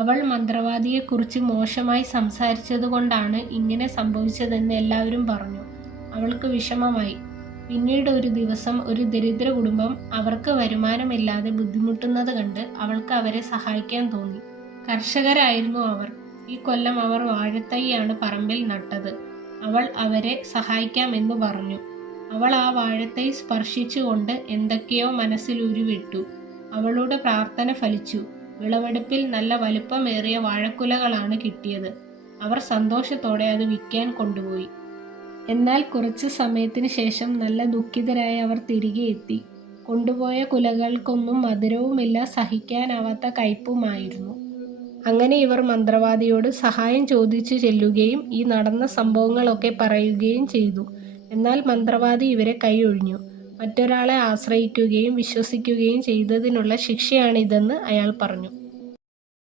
അവൾ മന്ത്രവാദിയെക്കുറിച്ച് മോശമായി സംസാരിച്ചതുകൊണ്ടാണ് ഇങ്ങനെ സംഭവിച്ചതെന്ന് എല്ലാവരും പറഞ്ഞു. അവൾക്ക് വിഷമമായി. പിന്നീട് ഒരു ദിവസം ഒരു ദരിദ്ര കുടുംബം അവർക്ക് വരുമാനമില്ലാതെ ബുദ്ധിമുട്ടുന്നത് കണ്ട് അവൾക്ക് അവരെ സഹായിക്കാൻ തോന്നി. കർഷകരായിരുന്നു അവർ. ഈ കൊല്ലം അവർ വാഴത്തൈയാണ് പറമ്പിൽ നട്ടത്. അവൾ അവരെ സഹായിക്കാമെന്ന് പറഞ്ഞു. അവൾ ആ വാഴത്തൈ സ്പർശിച്ചുകൊണ്ട് എന്തൊക്കെയോ മനസ്സിൽ ഉരുവിട്ടു. അവളുടെ പ്രാർത്ഥന ഫലിച്ചു. വിളവെടുപ്പിൽ നല്ല വലുപ്പമേറിയ വാഴക്കുലകളാണ് കിട്ടിയത്. അവർ സന്തോഷത്തോടെ അത് വിൽക്കാൻ കൊണ്ടുപോയി. എന്നാൽ കുറച്ച് സമയത്തിന് ശേഷം നല്ല ദുഃഖിതരായി അവർ തിരികെ എത്തി. കൊണ്ടുപോയ കുലകൾക്കൊന്നും മധുരവുമില്ല സഹിക്കാനാവാത്ത കയ്പുമായിരുന്നു. അങ്ങനെ ഇവർ മന്ത്രവാദിയോട് സഹായം ചോദിച്ചു ചെല്ലുകയും ഈ നടന്ന സംഭവങ്ങളൊക്കെ പറയുകയും ചെയ്തു. എന്നാൽ മന്ത്രവാദി ഇവരെ കൈയൊഴിഞ്ഞു. മറ്റൊരാളെ ആശ്രയിക്കുകയും വിശ്വസിക്കുകയും ചെയ്തതിനുള്ള ശിക്ഷയാണിതെന്ന് അയാൾ പറഞ്ഞു.